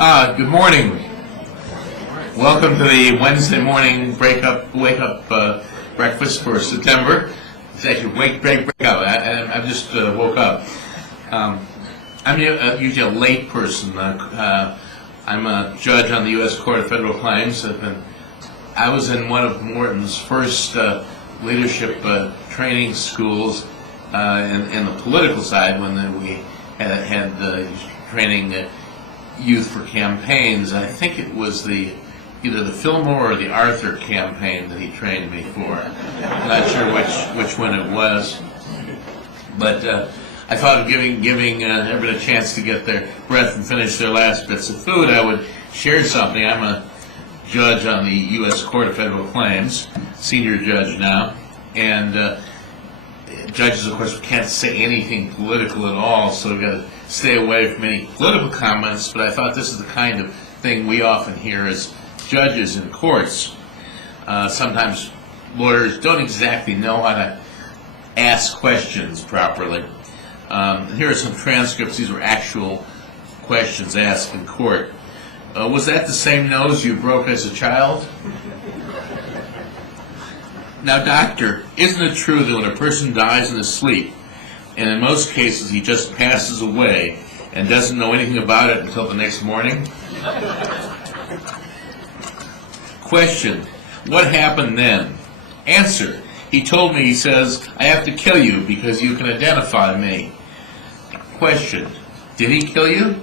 Good morning. Welcome to the Wednesday morning wake up breakfast for September. It's actually breakout. I just woke up. I'm usually a late person. I'm a judge on the U.S. Court of Federal Claims. I was in one of Morton's first leadership training schools in the political side when we had training youth for campaigns. I think it was either the Fillmore or the Arthur campaign that he trained me for. I'm not sure which one it was, but I thought of giving everybody a chance to get their breath and finish their last bits of food. I would share something. I'm a judge on the U.S. Court of Federal Claims, senior judge now, and judges, of course, can't say anything political at all, so we've got to stay away from any political comments, but I thought this is the kind of thing we often hear as judges in courts. Sometimes lawyers don't exactly know how to ask questions properly. Here are some transcripts. These were actual questions asked in court. Was that the same nose you broke as a child? Now, doctor, isn't it true that when a person dies in his sleep, and in most cases he just passes away and doesn't know anything about it until the next morning? Question, what happened then? Answer, he told me, he says, I have to kill you because you can identify me. Question, did he kill you?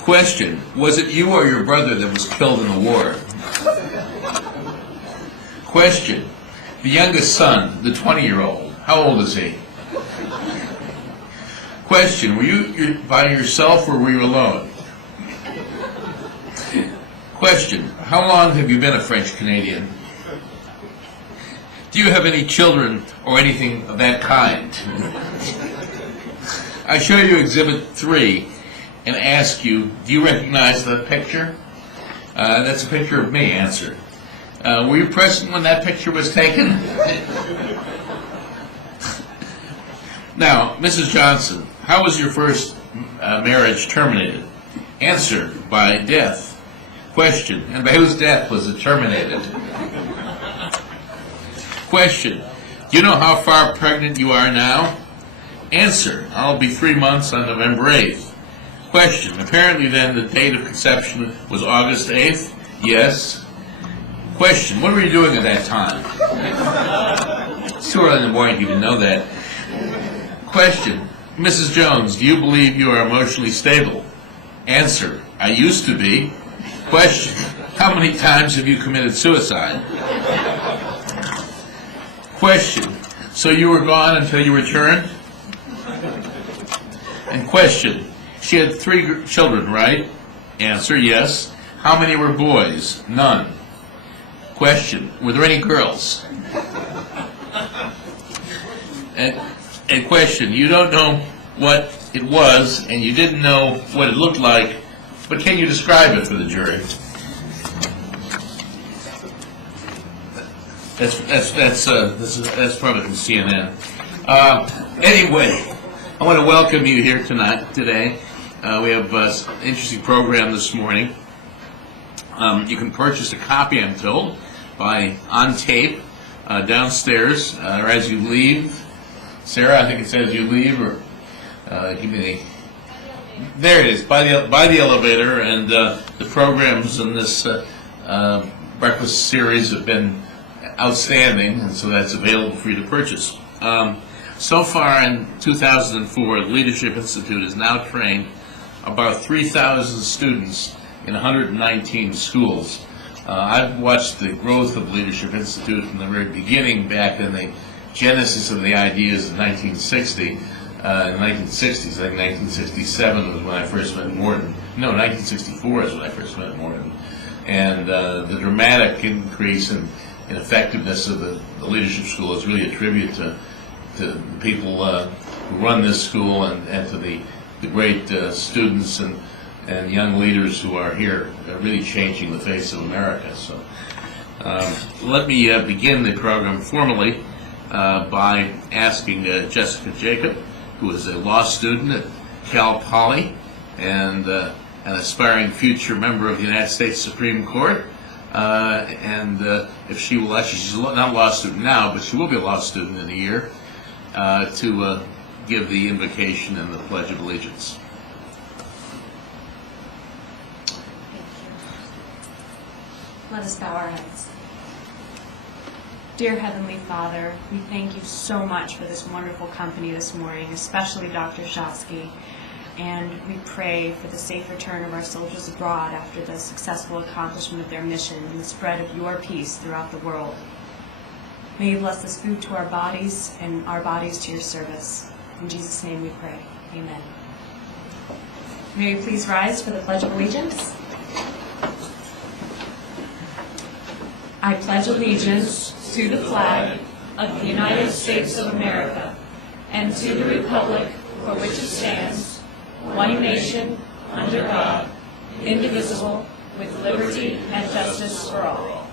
Question, was it you or your brother that was killed in the war? Question, the youngest son, the 20-year-old, how old is he? Question, were you by yourself or were you alone? Question, how long have you been a French Canadian? Do you have any children or anything of that kind? I show you Exhibit 3 and ask you, do you recognize that picture? That's a picture of me. Answer. Were you present when that picture was taken? Now, Mrs. Johnson, how was your first marriage terminated? Answer, by death. Question, and by whose death was it terminated? Question, do you know how far pregnant you are now? Answer, I'll be 3 months on November 8th. Question, apparently then the date of conception was August 8th? Yes. Question, what were you doing at that time? It's too early in the morning you to know that. Question, Mrs. Jones, do you believe you are emotionally stable? Answer, I used to be. Question, how many times have you committed suicide? Question, so you were gone until you returned? And question, she had 3 children, right? Answer, yes. How many were boys? None. Question, were there any girls? And question, you don't know what it was and you didn't know what it looked like, but can you describe it for the jury? That's probably from CNN. Anyway, I want to welcome you here today. We have an interesting program this morning. You can purchase a copy, I'm told, by On Tape downstairs, or as you leave. Sarah, I think it says you leave, or give me the. There it is, by the elevator, and the programs in this breakfast series have been outstanding, and so that's available for you to purchase. So far in 2004, the Leadership Institute has now trained about 3,000 students in 119 schools. I've watched the growth of Leadership Institute from the very beginning, back in the genesis of the ideas in 1960. In the 1960s, I think 1967 was when I first met Morton. No, 1964 is when I first met Morton. And the dramatic increase in effectiveness of the leadership school is really a tribute to the people who run this school and to the great students and young leaders who are here, really changing the face of America. So let me begin the program formally by asking Jessica Jacob, who is a law student at Cal Poly, and an aspiring future member of the United States Supreme Court. If she will, actually, she's not a law student now, but she will be a law student in a year, to give the invocation and the Pledge of Allegiance. Let us bow our heads. Dear Heavenly Father, we thank you so much for this wonderful company this morning, especially Dr. Shosky, and we pray for the safe return of our soldiers abroad after the successful accomplishment of their mission and the spread of your peace throughout the world. May you bless this food to our bodies and our bodies to your service. In Jesus' name we pray. Amen. May we please rise for the Pledge of Allegiance? I pledge allegiance to the flag of the United States of America and to the republic for which it stands, one nation, under God, indivisible, with liberty and justice for all.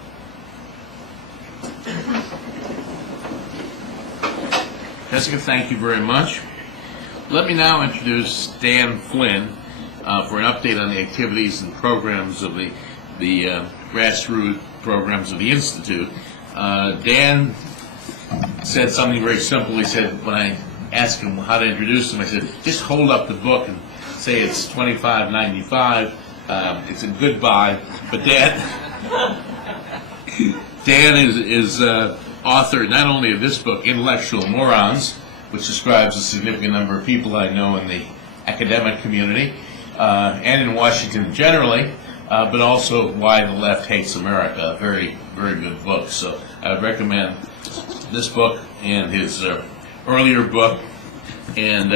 Jessica, thank you very much. Let me now introduce Dan Flynn for an update on the activities and programs of the grassroots programs of the Institute. Dan said something very simple. He said, when I asked him how to introduce him, I said, just hold up the book and say it's $25.95. It's a good buy. But Dan is author not only of this book, Intellectual Morons, which describes a significant number of people I know in the academic community and in Washington generally, but also Why the Left Hates America, a very, very good book. So I would recommend this book and his earlier book. And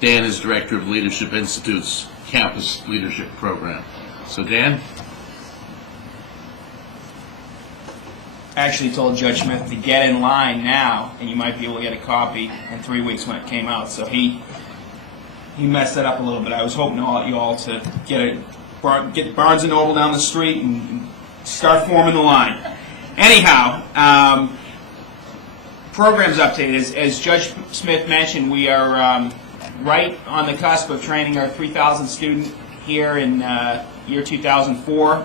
Dan is director of Leadership Institute's Campus Leadership Program. So Dan? I actually told Judge Smith to get in line now, and you might be able to get a copy in 3 weeks when it came out. So he messed that up a little bit. I was hoping you all to get Barnes & Noble down the street and start forming the line. Anyhow, programs update. As Judge Smith mentioned, we are right on the cusp of training our 3,000 student here in year 2004.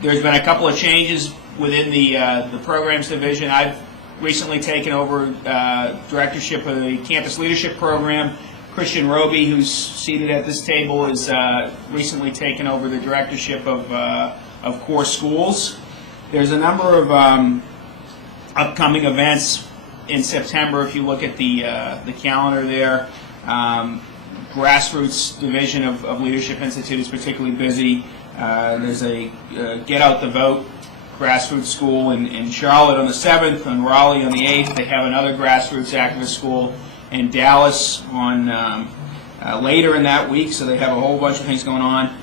There's been a couple of changes within the programs division. I've recently taken over directorship of the Campus Leadership Program. Christian Roby, who's seated at this table, has recently taken over the directorship of Core Schools. There's a number of upcoming events in September. If you look at the calendar there, Grassroots Division of Leadership Institute is particularly busy. There's a Get Out the Vote grassroots school in Charlotte on the 7th, and Raleigh on the 8th. They have another grassroots activist school in Dallas on later in that week, so they have a whole bunch of things going on.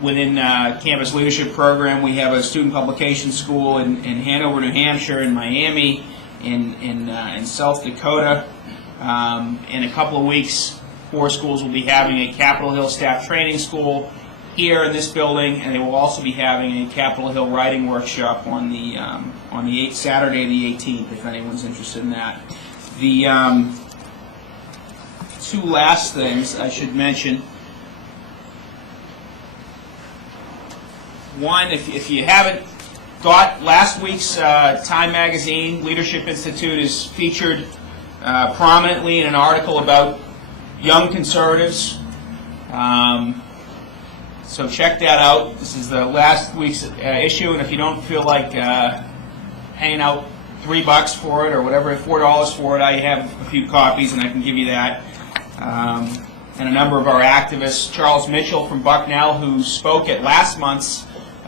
Within Campus Leadership Program, we have a student publication school in Hanover, New Hampshire, in Miami, in South Dakota. In a couple of weeks, 4 schools will be having a Capitol Hill staff training school here in this building, and they will also be having a Capitol Hill writing workshop on the Saturday the 18th, if anyone's interested in that. The 2 last things I should mention. One, if you haven't got last week's Time Magazine, Leadership Institute is featured prominently in an article about young conservatives. So check that out. This is the last week's issue, and if you don't feel like paying out $3 for it or whatever, $4 for it, I have a few copies and I can give you that. And a number of our activists, Charles Mitchell from Bucknell, who spoke at last month's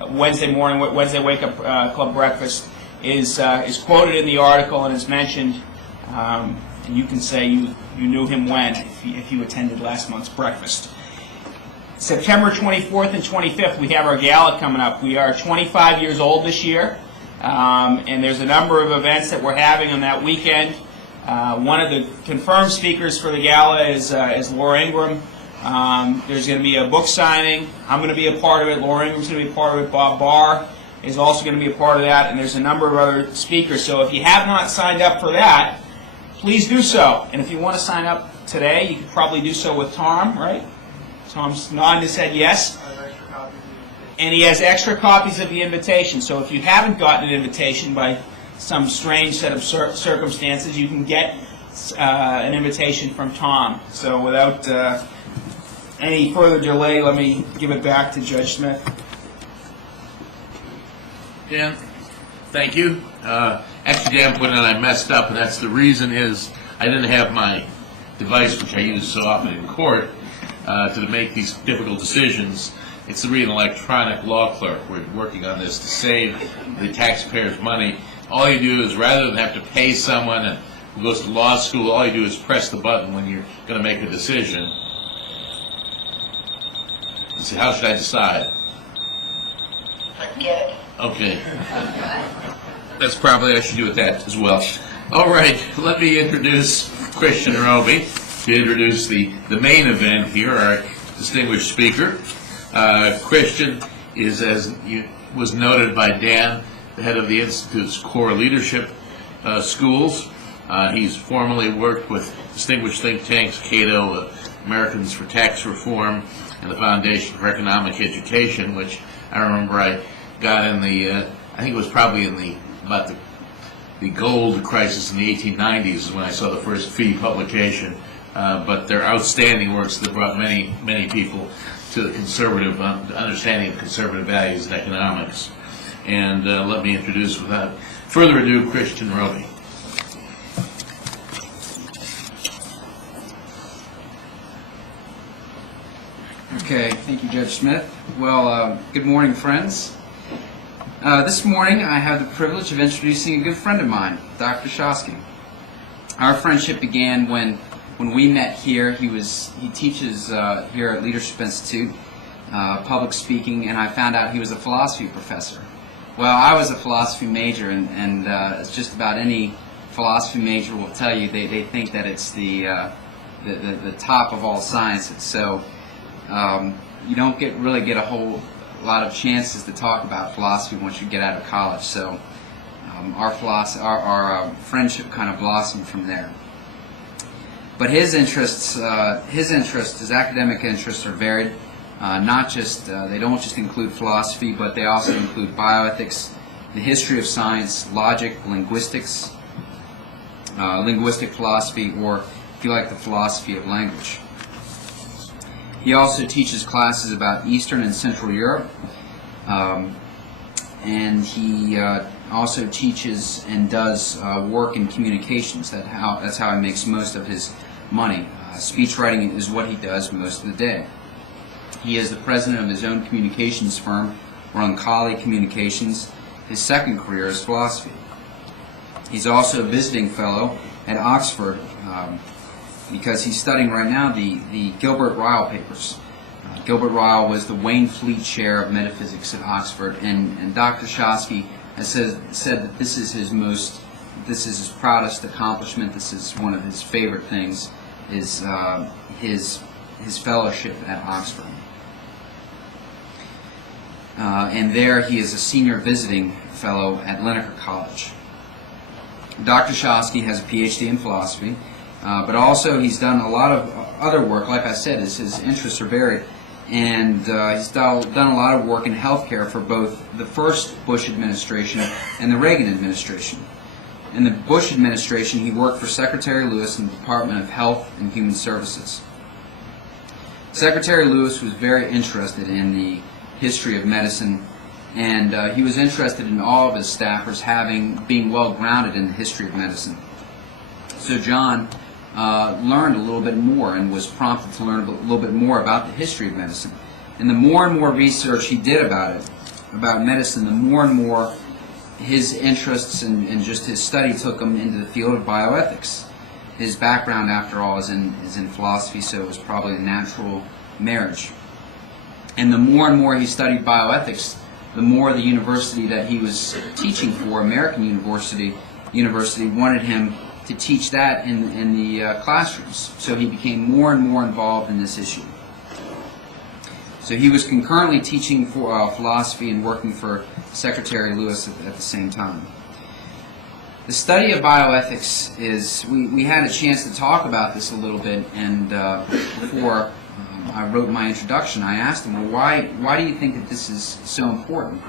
Wednesday Wake Up Club breakfast, is quoted in the article and is mentioned. And you can say you knew him when, if you attended last month's breakfast. September 24th and 25th, we have our gala coming up. We are 25 years old this year, and there's a number of events that we're having on that weekend. One of the confirmed speakers for the gala is Laura Ingram. There's going to be a book signing. I'm going to be a part of it. Laura Ingram's going to be a part of it. Bob Barr is also going to be a part of that, and there's a number of other speakers. So if you have not signed up for that, please do so. And if you want to sign up today, you could probably do so with Tom, right? Tom's nodding his head yes. And he has extra copies of the invitation. So if you haven't gotten an invitation by some strange set of circumstances, you can get an invitation from Tom. So without any further delay, let me give it back to Judge Smith. Dan, thank you. Actually, Dan put in I messed up, and that's the reason is I didn't have my device, which I use so often in court, to make these difficult decisions. It's the real electronic law clerk. We're working on this to save the taxpayers' money. All you do is, rather than have to pay someone who goes to law school, all you do is press the button when you're going to make a decision. Let's see, how should I decide? Get it. Okay. That's probably I should do with that as well. All right, let me introduce Christian Roby to introduce the main event here, our distinguished speaker. Christian is, as was noted by Dan, the head of the Institute's core leadership schools. He's formerly worked with distinguished think tanks, Cato, Americans for Tax Reform, and the Foundation for Economic Education, which I remember I got in the, I think it was probably in about the gold crisis in the 1890s is when I saw the first fee publication. But they're outstanding works that brought many, many people to the conservative understanding of conservative values and economics. And let me introduce, without further ado, Christian Roby. Okay, thank you, Judge Smith. Well, good morning, friends. This morning I have the privilege of introducing a good friend of mine, Dr. Shosky. Our friendship began when we met here. He teaches here at Leadership Institute, public speaking, and I found out he was a philosophy professor. Well, I was a philosophy major, and it's just about any philosophy major will tell you they think that it's the top of all sciences. So you don't really get a whole lot of chances to talk about philosophy once you get out of college. So our friendship kind of blossomed from there. But his academic interests are varied. Not just they don't just include philosophy, but they also include bioethics, the history of science, logic, linguistics, linguistic philosophy, or if you like, the philosophy of language. He also teaches classes about Eastern and Central Europe, and he also teaches and does work in communications. That's how he makes most of his money. Speech writing is what he does most of the day. He is the president of his own communications firm, Roncalli Communications. His second career is philosophy. He's also a visiting fellow at Oxford because he's studying right now the Gilbert Ryle papers. Gilbert Ryle was the Waynflete Chair of Metaphysics at Oxford, and Dr. Shosky has said that this is his proudest accomplishment. This is one of his favorite things, is his fellowship at Oxford. And there he is a senior visiting fellow at Linacre College. Dr. Shosky has a PhD in philosophy, but also he's done a lot of other work. Like I said, his interests are varied, and he's done a lot of work in healthcare for both the first Bush administration and the Reagan administration. In the Bush administration, he worked for Secretary Lewis in the Department of Health and Human Services. Secretary Lewis was very interested in the history of medicine, and he was interested in all of his staffers being well grounded in the history of medicine. So John learned a little bit more and was prompted to learn a little bit more about the history of medicine. And the more and more research he did about medicine, the more and more his interests and just his study took him into the field of bioethics. His background, after all, is in philosophy, so it was probably a natural marriage. And the more and more he studied bioethics, the more the university that he was teaching for, American University, wanted him to teach that in the classrooms. So he became more and more involved in this issue. So he was concurrently teaching for philosophy and working for Secretary Lewis at the same time. The study of bioethics is, we had a chance to talk about this a little bit, and before I wrote my introduction, I asked him, well, why do you think that this is so important?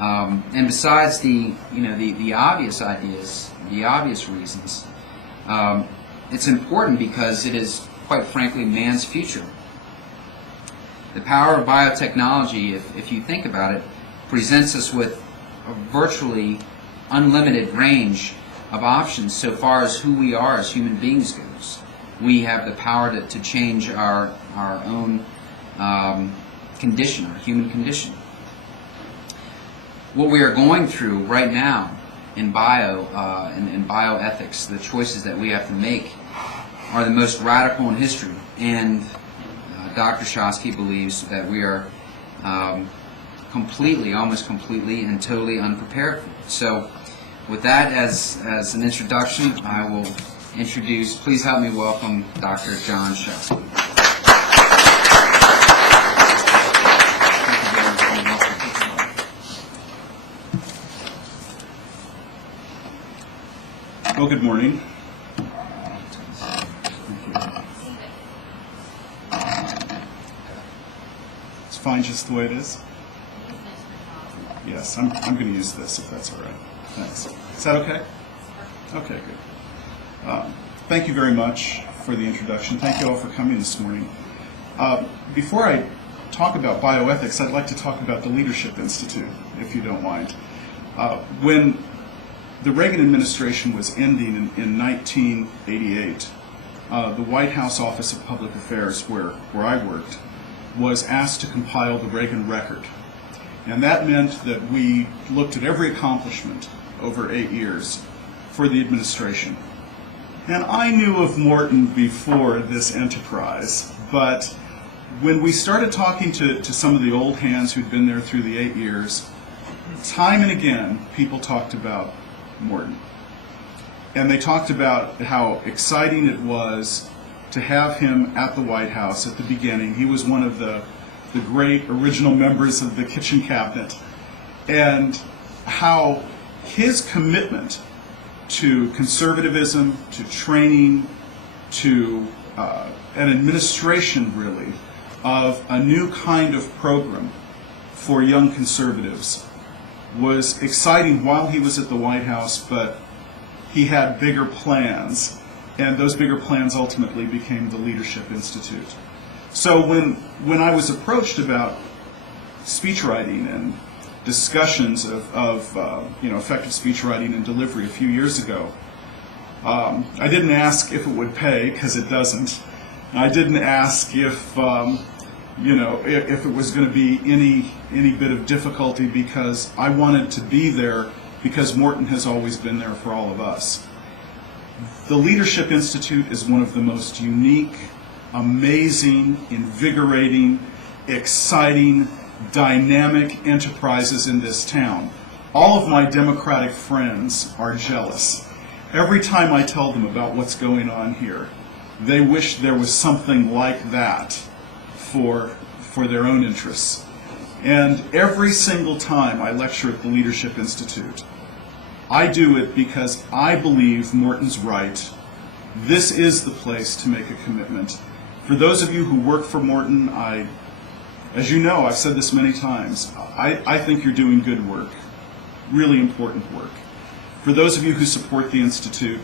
And besides the obvious ideas, the obvious reasons, it's important because it is, quite frankly, man's future. The power of biotechnology, if you think about it, presents us with a virtually unlimited range of options so far as who we are as human beings goes. We have the power to change our own condition, our human condition. What we are going through right now in bioethics, the choices that we have to make, are the most radical in history. And Dr. Shosky believes that we are almost completely and totally unprepared for it. So with that as an introduction, I will introduce, please help me welcome Dr. John Shosky. Well, good morning. It's fine just the way it is? Yes, I'm going to use this if that's all right. Thanks. Is that okay? Okay, good. Thank you very much for the introduction. Thank you all for coming this morning. Before I talk about bioethics, I'd like to talk about the Leadership Institute, if you don't mind. When the Reagan administration was ending in 1988, the White House Office of Public Affairs, where I worked, was asked to compile the Reagan record. And that meant that we looked at every accomplishment over 8 years for the administration. And I knew of Morton before this enterprise, but when we started talking to some of the old hands who'd been there through the 8 years, time and again, people talked about Morton. And they talked about how exciting it was to have him at the White House at the beginning. He was one of the great original members of the kitchen cabinet, and how his commitment to conservatism, to training, to an administration, really, of a new kind of program for young conservatives was exciting while he was at the White House, but he had bigger plans, and those bigger plans ultimately became the Leadership Institute. So when I was approached about speech writing and discussions of effective speech writing and delivery a few years ago, I didn't ask if it would pay, because it doesn't. I didn't ask if if it was going to be any bit of difficulty, because I wanted to be there because Morton has always been there for all of us. The Leadership Institute is one of the most unique, amazing, invigorating, exciting, dynamic enterprises in this town. All of my Democratic friends are jealous. Every time I tell them about what's going on here, they wish there was something like that for their own interests. And every single time I lecture at the Leadership Institute, I do it because I believe Morton's right. This is the place to make a commitment. For those of you who work for Morton, as you know, I've said this many times, I think you're doing good work, really important work. For those of you who support the Institute,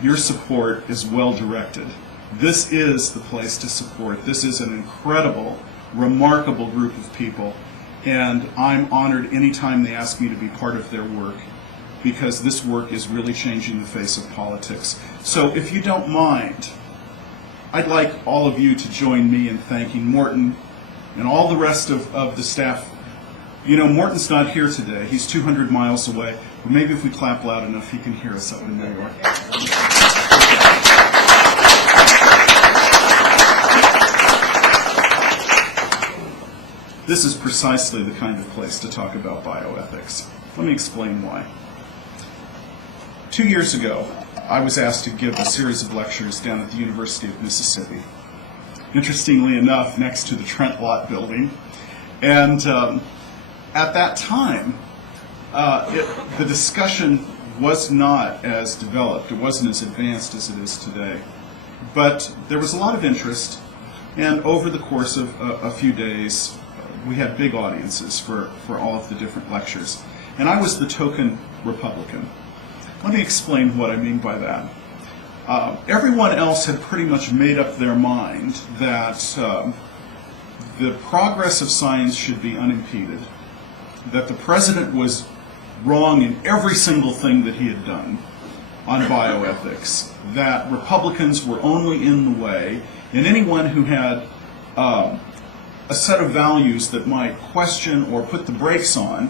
your support is well directed. This is the place to support. This is an incredible, remarkable group of people, and I'm honored anytime they ask me to be part of their work, because this work is really changing the face of politics. So if you don't mind, I'd like all of you to join me in thanking Morton and all the rest of the staff. You know, Morton's not here today. He's 200 miles away. But maybe if we clap loud enough, he can hear us up in New York. This is precisely the kind of place to talk about bioethics. Let me explain why. 2 years ago, I was asked to give a series of lectures down at the University of Mississippi. Interestingly enough, next to the Trent Lott building. And at that time, the discussion was not as developed. It wasn't as advanced as it is today. But there was a lot of interest, and over the course of a few days, we had big audiences for all of the different lectures. And I was the token Republican. Let me explain what I mean by that. Everyone else had pretty much made up their mind that the progress of science should be unimpeded, that the president was wrong in every single thing that he had done on bioethics, that Republicans were only in the way, and anyone who had a set of values that might question or put the brakes on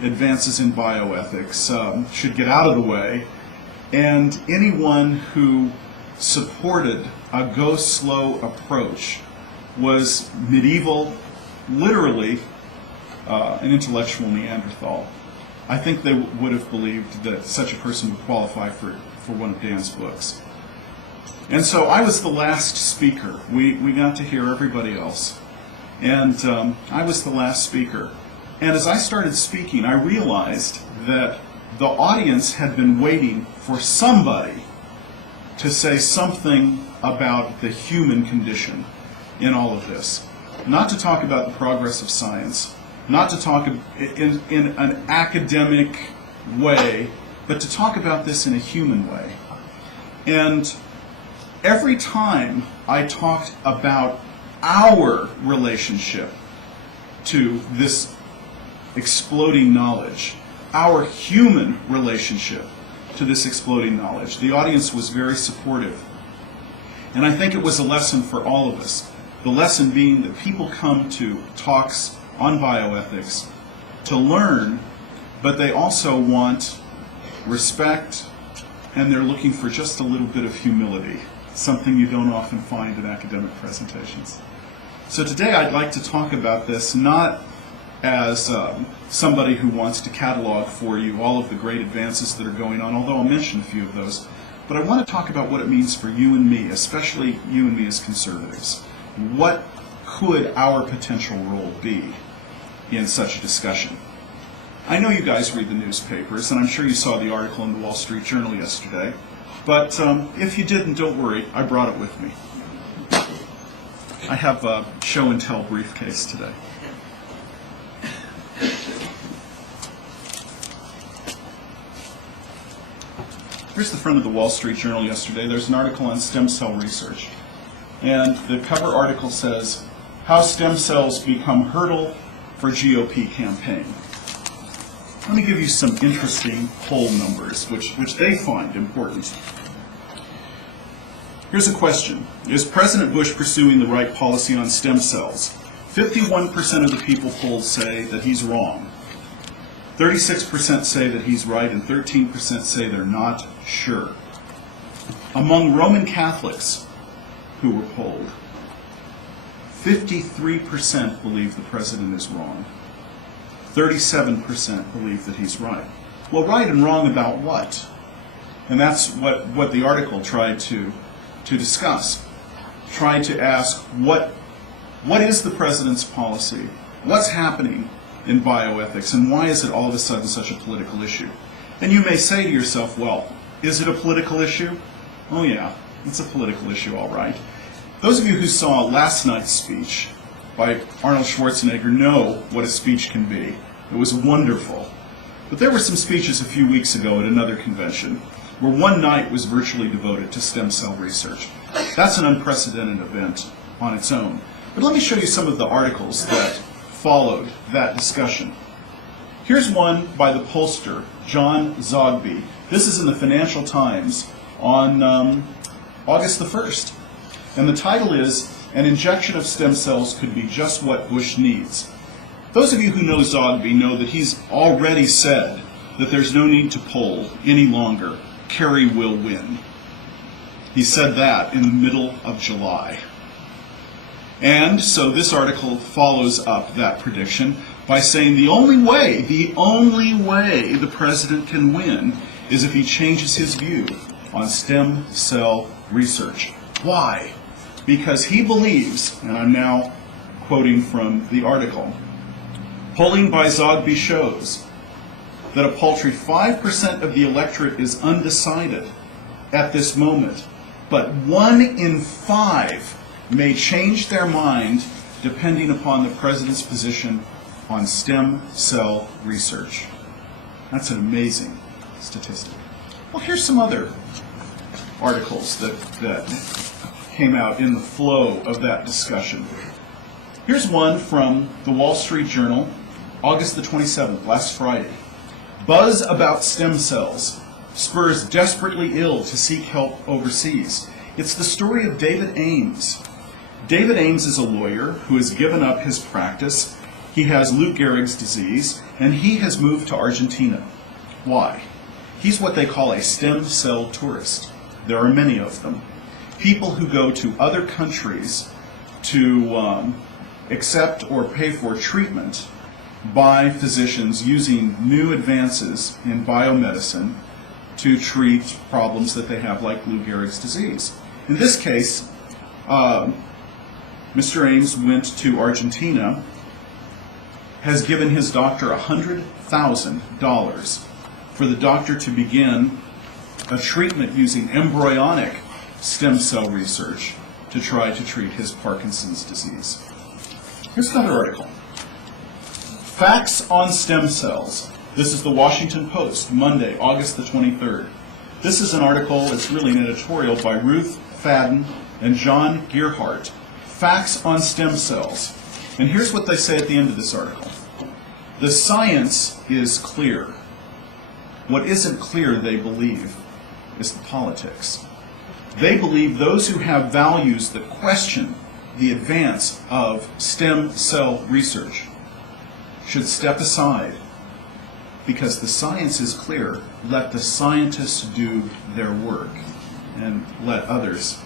advances in bioethics should get out of the way, and anyone who supported a go slow approach was medieval, literally an intellectual Neanderthal. I think they would have believed that such a person would qualify for one of Dan's books. And so I was the last speaker. We got to hear everybody else. And I was the last speaker. And as I started speaking, I realized that the audience had been waiting for somebody to say something about the human condition in all of this. Not to talk about the progress of science, not to talk in an academic way, but to talk about this in a human way. And every time I talked about our relationship to this exploding knowledge, our human relationship to this exploding knowledge, the audience was very supportive. And I think it was a lesson for all of us. The lesson being that people come to talks on bioethics to learn, but they also want respect, and they're looking for just a little bit of humility, something you don't often find in academic presentations. So today I'd like to talk about this not as somebody who wants to catalog for you all of the great advances that are going on, although I'll mention a few of those, but I want to talk about what it means for you and me, especially you and me as conservatives. What could our potential role be in such a discussion? I know you guys read the newspapers, and I'm sure you saw the article in the Wall Street Journal yesterday, but if you didn't, don't worry, I brought it with me. I have a show and tell briefcase today. Here's the front of the Wall Street Journal yesterday. There's an article on stem cell research. And the cover article says, "How Stem Cells Become Hurdle for GOP Campaign." Let me give you some interesting poll numbers, which they find important. Here's a question. Is President Bush pursuing the right policy on stem cells? 51% of the people polled say that he's wrong. 36% say that he's right, and 13% say they're not sure. Among Roman Catholics who were polled, 53% believe the president is wrong. 37% believe that he's right. Well, right and wrong about what? And that's what the article tried to discuss. Tried to ask what is the president's policy? What's happening in bioethics, and why is it all of a sudden such a political issue? And you may say to yourself, well, is it a political issue? Oh yeah, it's a political issue, all right. Those of you who saw last night's speech by Arnold Schwarzenegger know what a speech can be. It was wonderful. But there were some speeches a few weeks ago at another convention where one night was virtually devoted to stem cell research. That's an unprecedented event on its own. But let me show you some of the articles that followed that discussion. Here's one by the pollster, John Zogby. This is in the Financial Times on August the 1st. And the title is, "An Injection of Stem Cells Could Be Just What Bush Needs." Those of you who know Zogby know that he's already said that there's no need to poll any longer. Kerry will win. He said that in the middle of July. And so this article follows up that prediction by saying the only way the president can win is if he changes his view on stem cell research. Why? Because he believes, and I'm now quoting from the article, polling by Zogby shows that a paltry 5% of the electorate is undecided at this moment, but 1 in 5 may change their mind depending upon the president's position on stem cell research. That's an amazing statistic. Well, here's some other articles that came out in the flow of that discussion. Here's one from the Wall Street Journal, August the 27th, last Friday. Buzz about stem cells spurs desperately ill to seek help overseas. It's the story of David Ames. David Ames is a lawyer who has given up his practice. He has Lou Gehrig's disease, and he has moved to Argentina. Why? He's what they call a stem cell tourist. There are many of them. People who go to other countries to accept or pay for treatment by physicians using new advances in biomedicine to treat problems that they have, like Lou Gehrig's disease. In this case, Mr. Ames went to Argentina, has given his doctor $100,000 for the doctor to begin a treatment using embryonic stem cell research to try to treat his Parkinson's disease. Here's another article. Facts on stem cells. This is the Washington Post, Monday, August the 23rd. This is an article, it's really an editorial by Ruth Fadden and John Gearhart. Facts on stem cells. And here's what they say at the end of this article. The science is clear. What isn't clear, they believe, is the politics. They believe those who have values that question the advance of stem cell research should step aside, because the science is clear. Let the scientists do their work and let others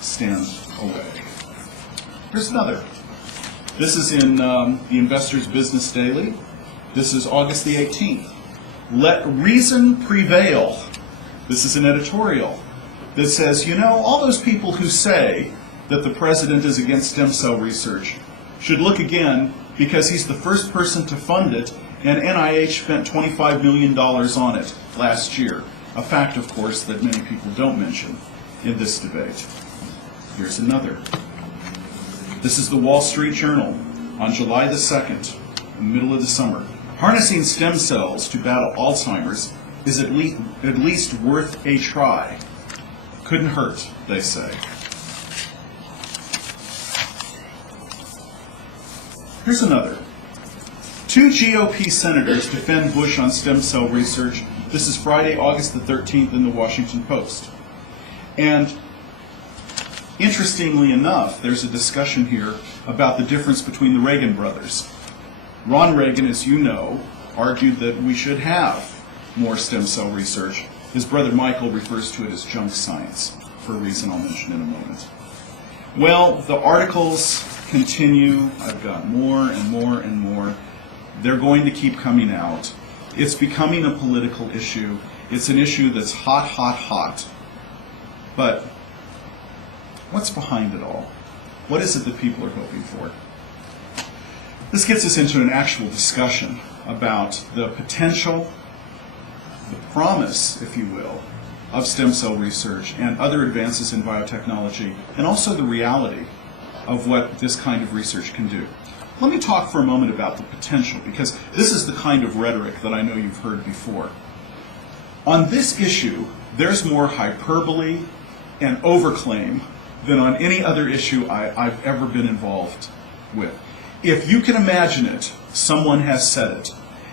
stand away. Here's another. This is in the Investor's Business Daily. This is August the 18th. Let reason prevail. This is an editorial that says, you know, all those people who say that the president is against stem cell research should look again, because he's the first person to fund it, and NIH spent $25 million on it last year. A fact, of course, that many people don't mention in this debate. Here's another. This is the Wall Street Journal on July the 2nd, in the middle of the summer. Harnessing stem cells to battle Alzheimer's is at least worth a try. Couldn't hurt, they say. Here's another. 2 GOP senators defend Bush on stem cell research. This is Friday, August the 13th in the Washington Post. And interestingly enough, there's a discussion here about the difference between the Reagan brothers. Ron Reagan, as you know, argued that we should have more stem cell research. His brother Michael refers to it as junk science, for a reason I'll mention in a moment. Well, the articles continue. I've got more and more and more. They're going to keep coming out. It's becoming a political issue. It's an issue that's hot, hot, hot. But what's behind it all? What is it that people are hoping for? This gets us into an actual discussion about the potential, the promise, if you will, of stem cell research and other advances in biotechnology, and also the reality of what this kind of research can do. Let me talk for a moment about the potential, because this is the kind of rhetoric that I know you've heard before. On this issue, there's more hyperbole and overclaim than on any other issue I've ever been involved with. If you can imagine it, someone has said it.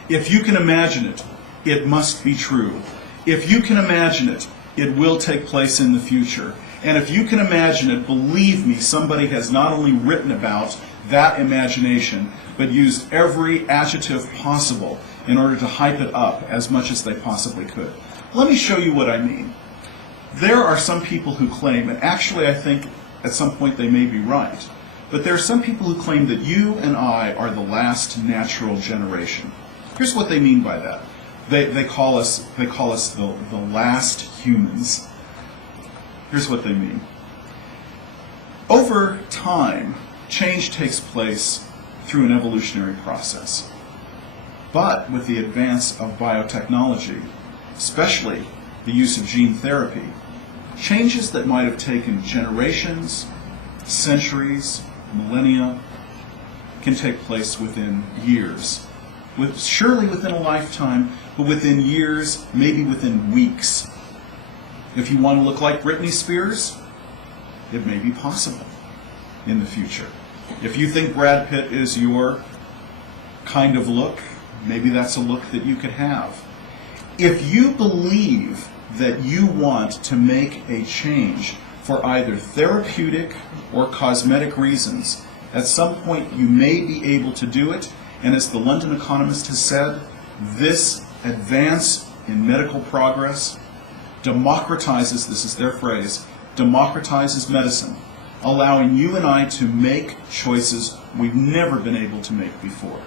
If you can imagine it, it must be true. If you can imagine it, it will take place in the future. And if you can imagine it, believe me, somebody has not only written about that imagination, but used every adjective possible in order to hype it up as much as they possibly could. Let me show you what I mean. There are some people who claim, and actually I think at some point they may be right, but there are some people who claim that you and I are the last natural generation. Here's what they mean by that. They call us the last humans. Here's what they mean. Over time, change takes place through an evolutionary process. But with the advance of biotechnology, especially the use of gene therapy, changes that might have taken generations, centuries, millennia, can take place within years. Surely within a lifetime, but within years, maybe within weeks. If you want to look like Britney Spears, it may be possible in the future. If you think Brad Pitt is your kind of look, maybe that's a look that you could have. If you believe that you want to make a change for either therapeutic or cosmetic reasons, at some point you may be able to do it, and as the London Economist has said, this advance in medical progress democratizes, this is their phrase, democratizes medicine, allowing you and I to make choices we've never been able to make before.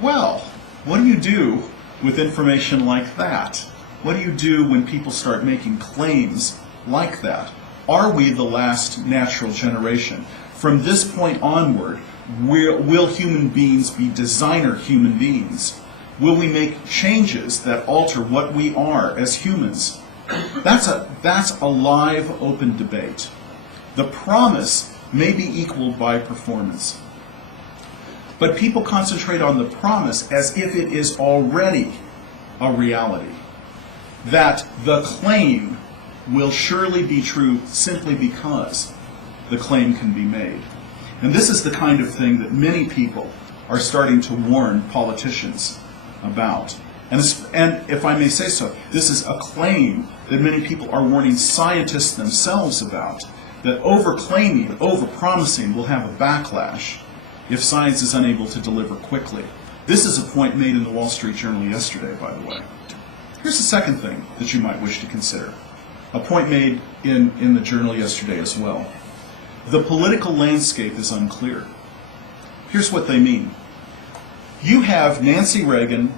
Well, what do you do with information like that? What do you do when people start making claims like that? Are we the last natural generation? From this point onward, will human beings be designer human beings? Will we make changes that alter what we are as humans? That's a live, open debate. The promise may be equaled by performance. But people concentrate on the promise as if it is already a reality. That the claim will surely be true simply because the claim can be made. And this is the kind of thing that many people are starting to warn politicians about. And if I may say so, this is a claim that many people are warning scientists themselves about, that over-claiming, over-promising will have a backlash if science is unable to deliver quickly. This is a point made in the Wall Street Journal yesterday, by the way. Here's the second thing that you might wish to consider. A point made in the Journal yesterday as well. The political landscape is unclear. Here's what they mean. You have Nancy Reagan,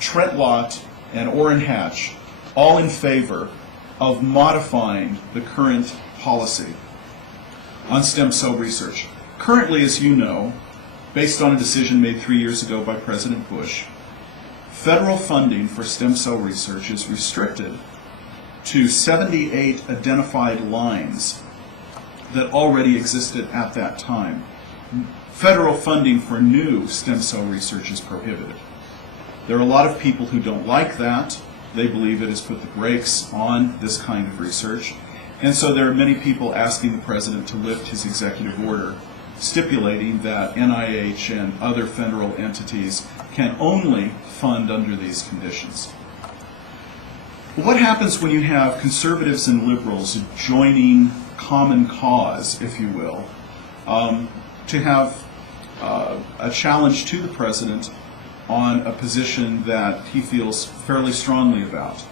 Trent Lott, and Orrin Hatch all in favor of modifying the current policy on stem cell research. Currently, as you know, based on a decision made 3 years ago by President Bush, federal funding for stem cell research is restricted to 78 identified lines that already existed at that time. Federal funding for new stem cell research is prohibited. There are a lot of people who don't like that. They believe it has put the brakes on this kind of research. And so there are many people asking the president to lift his executive order, stipulating that NIH and other federal entities can only fund under these conditions. But what happens when you have conservatives and liberals joining common cause, if you will, to have a challenge to the president on a position that he feels fairly strongly about?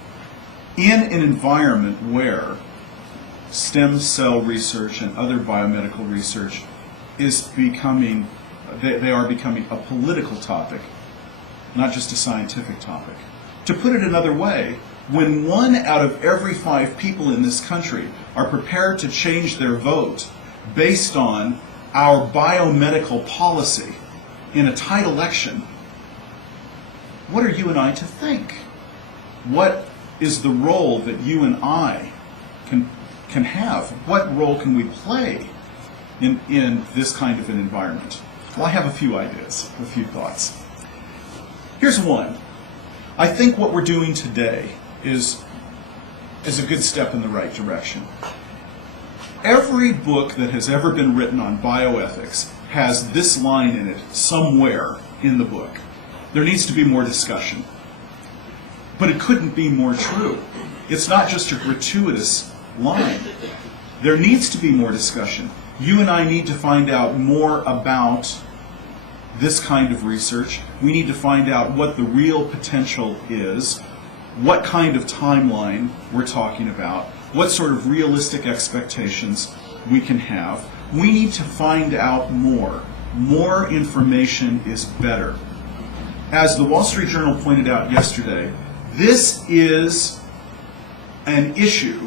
In an environment where stem cell research and other biomedical research is becoming, they are becoming a political topic, not just a scientific topic. To put it another way, when 1 out of every 5 people in this country are prepared to change their vote based on our biomedical policy in a tight election, what are you and I to think? What is the role that you and I can have? What role can we play in this kind of an environment? Well, I have a few ideas, a few thoughts. Here's one. I think what we're doing today is a good step in the right direction. Every book that has ever been written on bioethics has this line in it somewhere in the book. There needs to be more discussion. But it couldn't be more true. It's not just a gratuitous line. There needs to be more discussion. You and I need to find out more about this kind of research. We need to find out what the real potential is, what kind of timeline we're talking about, what sort of realistic expectations we can have. We need to find out more. More information is better. As the Wall Street Journal pointed out yesterday, this is an issue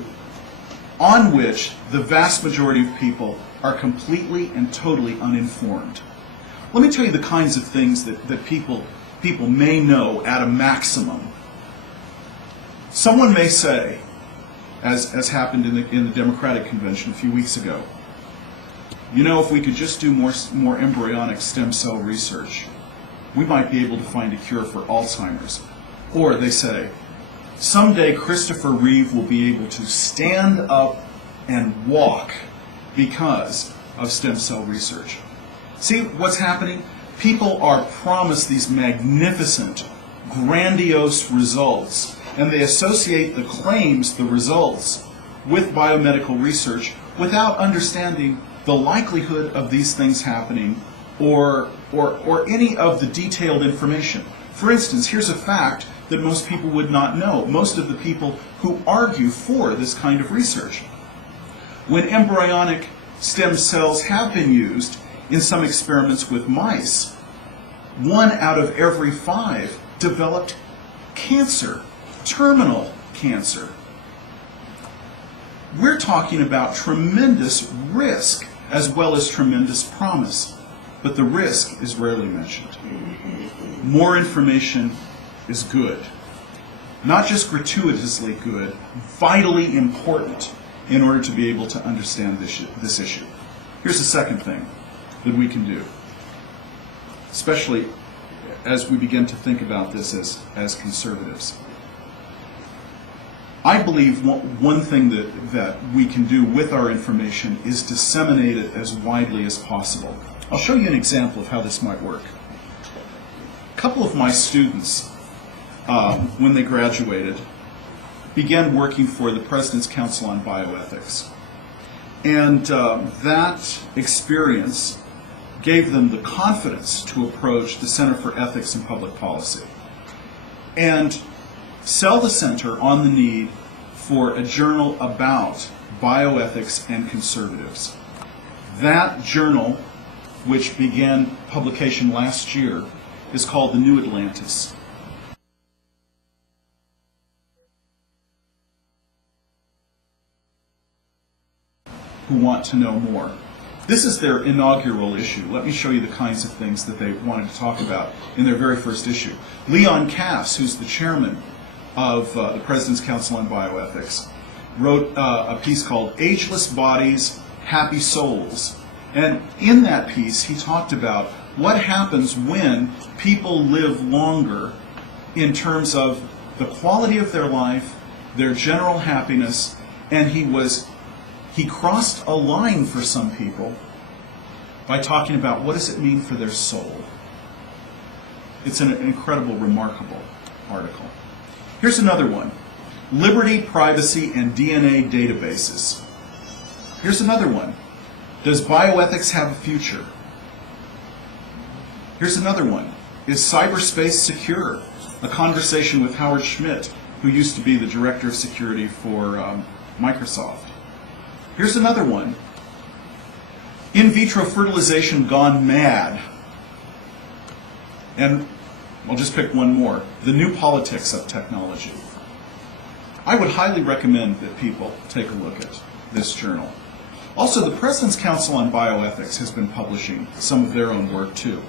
on which the vast majority of people are completely and totally uninformed. Let me tell you the kinds of things that people people may know at a maximum. Someone may say, as happened in the Democratic Convention a few weeks ago, you know, if we could just do more embryonic stem cell research, we might be able to find a cure for Alzheimer's. Or they say, someday Christopher Reeve will be able to stand up and walk because of stem cell research. See what's happening? People are promised these magnificent, grandiose results, and they associate the claims, the results, with biomedical research without understanding the likelihood of these things happening or any of the detailed information. For instance, here's a fact that most people would not know. Most of the people who argue for this kind of research. When embryonic stem cells have been used in some experiments with mice, 1 out of every 5 developed cancer, terminal cancer. We're talking about tremendous risk as well as tremendous promise, but the risk is rarely mentioned. More information is good. Not just gratuitously good, vitally important in order to be able to understand this issue. Here's the second thing that we can do, especially as we begin to think about this as conservatives. I believe one thing that we can do with our information is disseminate it as widely as possible. I'll show you an example of how this might work. A couple of my students, when they graduated, began working for the President's Council on Bioethics. And that experience gave them the confidence to approach the Center for Ethics and Public Policy and sell the center on the need for a journal about bioethics and conservatives. That journal, which began publication last year, is called The New Atlantis. Who want to know more. This is their inaugural issue. Let me show you the kinds of things that they wanted to talk about in their very first issue. Leon Cass, who's the chairman of the President's Council on Bioethics, wrote a piece called Ageless Bodies, Happy Souls. And in that piece, he talked about what happens when people live longer in terms of the quality of their life, their general happiness, and he crossed a line for some people by talking about what does it mean for their soul. It's an incredible, remarkable article. Here's another one. Liberty, privacy, and DNA databases. Here's another one. Does bioethics have a future? Here's another one. Is cyberspace secure? A conversation with Howard Schmidt, who used to be the director of security for Microsoft. Here's another one. In vitro fertilization gone mad. And I'll just pick one more. The new politics of technology. I would highly recommend that people take a look at this journal. Also, the President's Council on Bioethics has been publishing some of their own work too.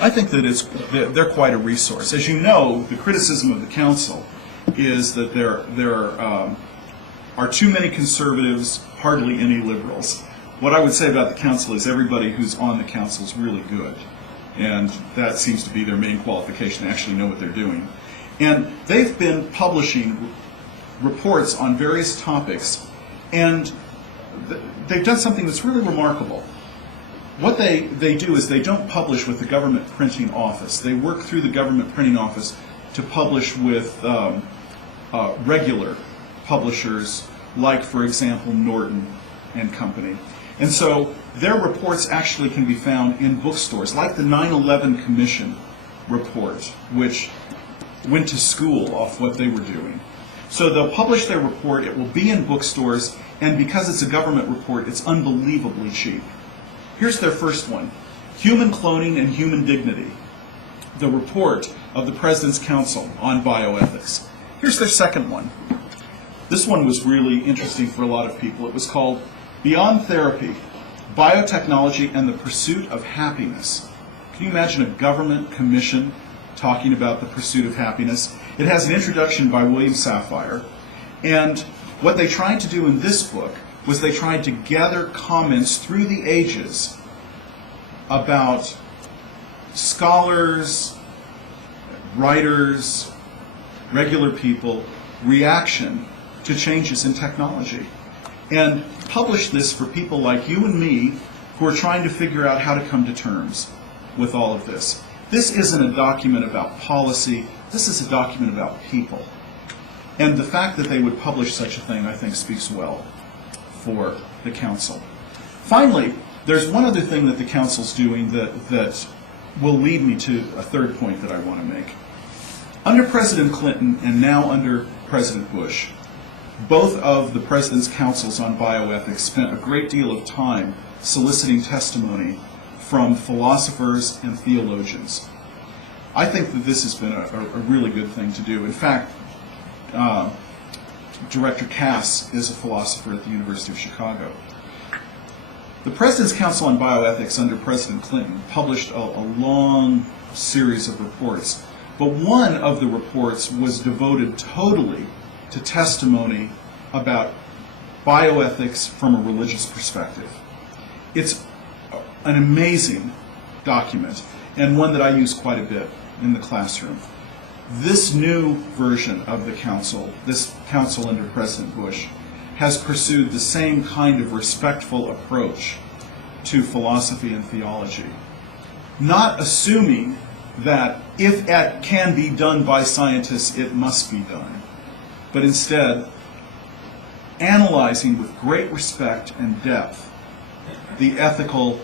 I think that they're quite a resource. As you know, the criticism of the Council is that there are too many conservatives, hardly any liberals. What I would say about the Council is everybody who's on the Council is really good. And that seems to be their main qualification, to actually know what they're doing. And they've been publishing reports on various topics, and they've done something that's really remarkable. What they do is they don't publish with the government printing office. They work through the government printing office to publish with regular publishers, like, for example, Norton and Company. And so their reports actually can be found in bookstores, like the 9/11 Commission report, which went to school off what they were doing. So they'll publish their report, it will be in bookstores, and because it's a government report, it's unbelievably cheap. Here's their first one, Human Cloning and Human Dignity, the report of the President's Council on Bioethics. Here's their second one. This one was really interesting for a lot of people. It was called Beyond Therapy, Biotechnology and the Pursuit of Happiness. Can you imagine a government commission talking about the pursuit of happiness. It has an introduction by William Safire. And what they tried to do in this book was they tried to gather comments through the ages about scholars, writers, regular people, reaction to changes in technology. And publish this for people like you and me who are trying to figure out how to come to terms with all of this. This isn't a document about policy. This is a document about people. And the fact that they would publish such a thing, I think, speaks well for the council. Finally, there's one other thing that the council's doing that will lead me to a third point that I want to make. Under President Clinton and now under President Bush, both of the President's councils on bioethics spent a great deal of time soliciting testimony from philosophers and theologians. I think that this has been a really good thing to do. In fact, Director Cass is a philosopher at the University of Chicago. The President's Council on Bioethics under President Clinton published a long series of reports, but one of the reports was devoted totally to testimony about bioethics from a religious perspective. It's an amazing document, and one that I use quite a bit in the classroom. This new version of the council, this council under President Bush, has pursued the same kind of respectful approach to philosophy and theology, not assuming that if it can be done by scientists, it must be done, but instead analyzing with great respect and depth the ethical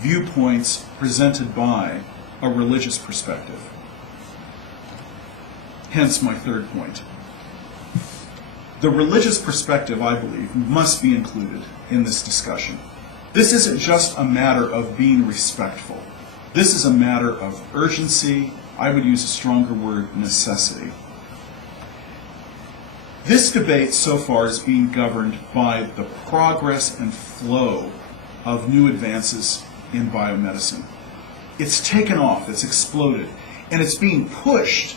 viewpoints presented by a religious perspective. Hence my third point. The religious perspective, I believe, must be included in this discussion. This isn't just a matter of being respectful. This is a matter of urgency. I would use a stronger word, necessity. This debate so far is being governed by the progress and flow of new advances in biomedicine. It's taken off, it's exploded, and it's being pushed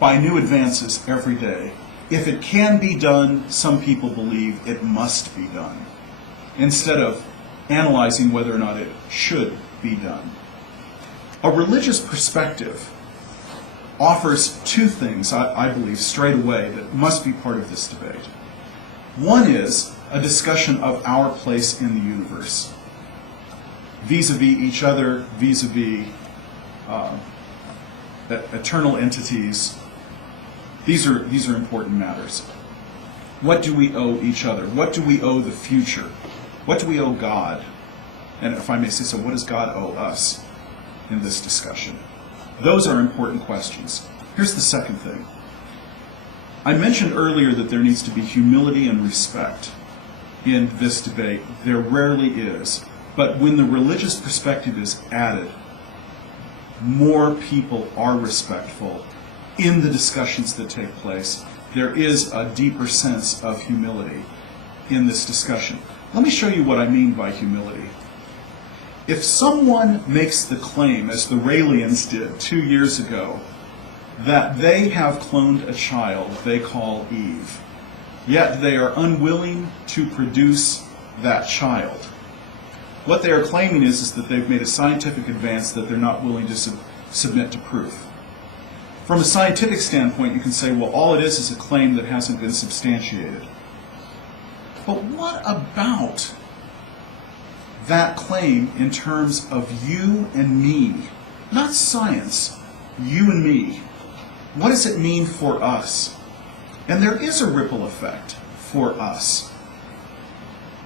by new advances every day. If it can be done, some people believe it must be done, instead of analyzing whether or not it should be done. A religious perspective offers two things, I believe, straight away that must be part of this debate. One is a discussion of our place in the universe, vis-a-vis each other, vis-a-vis eternal entities. These are important matters. What do we owe each other? What do we owe the future? What do we owe God? And if I may say so, what does God owe us in this discussion? Those are important questions. Here's the second thing. I mentioned earlier that there needs to be humility and respect in this debate. There rarely is. But when the religious perspective is added, more people are respectful in the discussions that take place. There is a deeper sense of humility in this discussion. Let me show you what I mean by humility. If someone makes the claim, as the Raelians did 2 years ago, that they have cloned a child they call Eve, yet they are unwilling to produce that child, what they are claiming is that they've made a scientific advance that they're not willing to submit to proof. From a scientific standpoint, you can say, well, all it is a claim that hasn't been substantiated. But what about that claim in terms of you and me? Not science, you and me. What does it mean for us? And there is a ripple effect for us.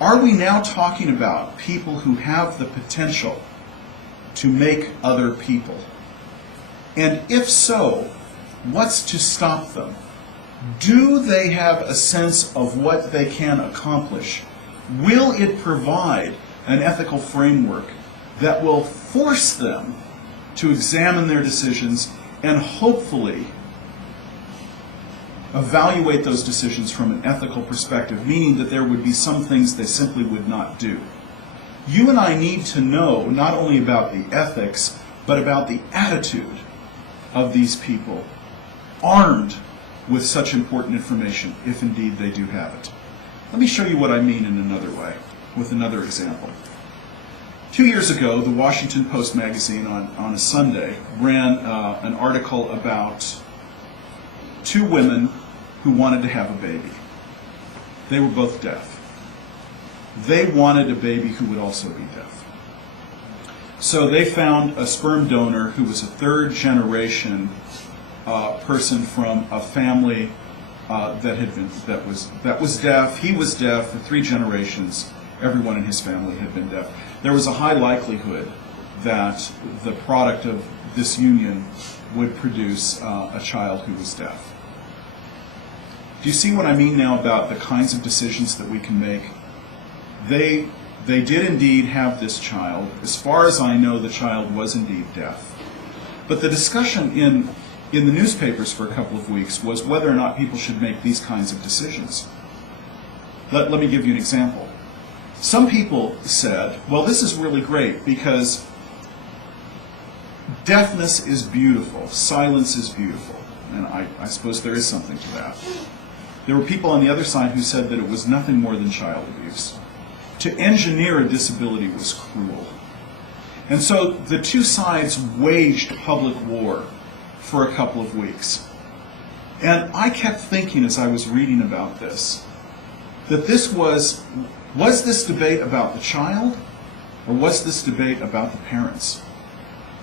Are we now talking about people who have the potential to make other people? And if so, what's to stop them? Do they have a sense of what they can accomplish? Will it provide an ethical framework that will force them to examine their decisions and hopefully evaluate those decisions from an ethical perspective, meaning that there would be some things they simply would not do? You and I need to know not only about the ethics, but about the attitude of these people armed with such important information, if indeed they do have it. Let me show you what I mean in another way, with another example. 2 years ago, the Washington Post magazine on a Sunday ran an article about two women who wanted to have a baby. They were both deaf. They wanted a baby who would also be deaf. So they found a sperm donor who was a third generation person from a family that was deaf. He was deaf for 3 generations. Everyone in his family had been deaf. There was a high likelihood that the product of this union would produce a child who was deaf. Do you see what I mean now about the kinds of decisions that we can make? They did indeed have this child. As far as I know, the child was indeed deaf. But the discussion in the newspapers for a couple of weeks was whether or not people should make these kinds of decisions. Let me give you an example. Some people said, well, this is really great because deafness is beautiful, silence is beautiful, and I suppose there is something to that. There were people on the other side who said that it was nothing more than child abuse. To engineer a disability was cruel. And so the two sides waged public war for a couple of weeks. And I kept thinking as I was reading about this, that this was this debate about the child, or was this debate about the parents?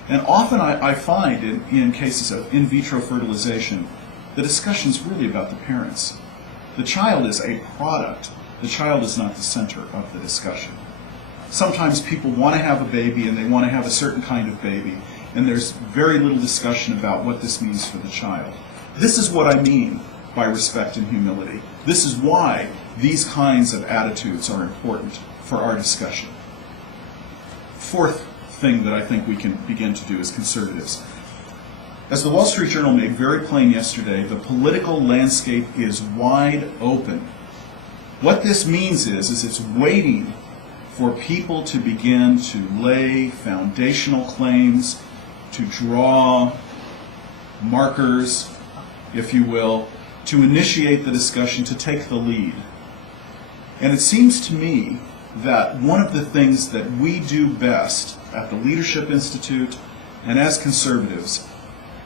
And often I find in cases of in vitro fertilization, the discussion's really about the parents. The child is a product. The child is not the center of the discussion. Sometimes people want to have a baby and they want to have a certain kind of baby, and there's very little discussion about what this means for the child. This is what I mean by respect and humility. This is why these kinds of attitudes are important for our discussion. Fourth thing that I think we can begin to do as conservatives. As the Wall Street Journal made very plain yesterday, the political landscape is wide open. What this means is it's waiting for people to begin to lay foundational claims, to draw markers, if you will, to initiate the discussion, to take the lead. And it seems to me that one of the things that we do best at the Leadership Institute and as conservatives